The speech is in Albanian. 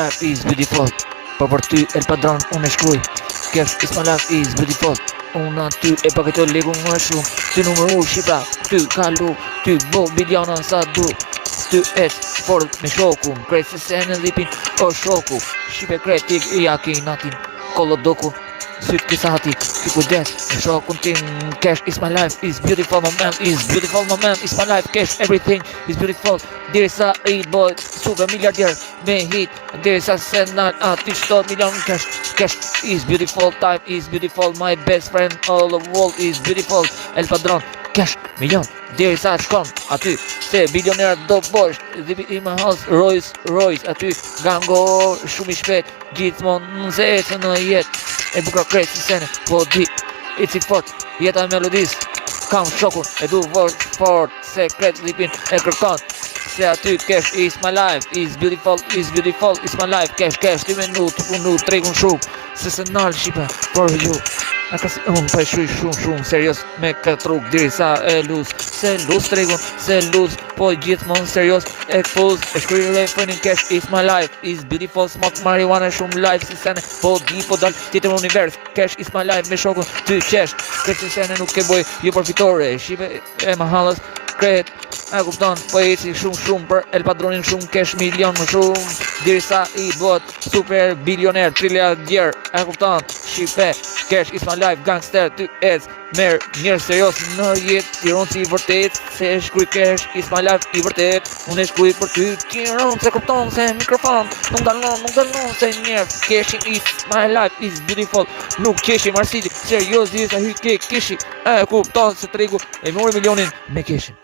Life is beautiful. Po për ty El Padron unë e shkruaj. Cash is my life is beautiful. Unë aty e paketo legu më shumë. Ty numëru shqipra, ty kalu, ty bo biliona sa du. Ty es fort me shokun, krejt se se në lipin o shoku. Shqipe kretik i aki natin, kollo doku. Syt kisa hati, ki kujdes, me shokun tim. Cash is my life, is beautiful, my man is beautiful, my man is my life. Cash, everything is beautiful. Dirisa i boy, super miliardier me hit. Dirisa se nan ati 100 milion cash. Cash is beautiful, time is beautiful. My best friend, all the world is beautiful. El Padron, cash, milion. Dirisa shkon aty, se bilioner do bosh. Dhipi i më has, Royce aty. Gango shumë i shpet, gjithmonë se ecë në jetë. E bukra krejt si sene, po di, i cik fort, jeta e melodis. Kam shokun, e du fort, se krejt lipin e kërkon. Se aty cash is my life, is beautiful, is my life. Cash, ti menu, të punu, tregun shumë. Se se nalë Shqipe, por ju. A ka si unë pa shuj shumë, serios me këtë rrug, diri sa e luz. Se luz tregun, se luz, po gjithmonë serios e këpuz. E shkri refrenin cash is my life, is beautiful, smoke marijuana shumë life si sene. Po di, po dal, tjetër univers, cash is my life me shokun, ty qesh. Këtë si sene nuk ke boj, ju përfitore, Shqipe e mahalës. Kret, e kupton, po e si shumë për El Padronin shumë, cash milion më shumë. Dirisa i bot, super bilioner, triliardier, e kupton, Shqipe, cash is my life, gangster, ty ez, merë, njërë serios në jetë, tiron si i vërtet, se shkruj cash is my life i vërtet, unë e shkruj për ty, tiron, se kupton, se mikrofon, nuk dalon, se njërë, cash is my life is beautiful, nuk qeshi marsiti, serios, disa hy ke kishi, e kupton, se tregu, e mori milionin me keshin.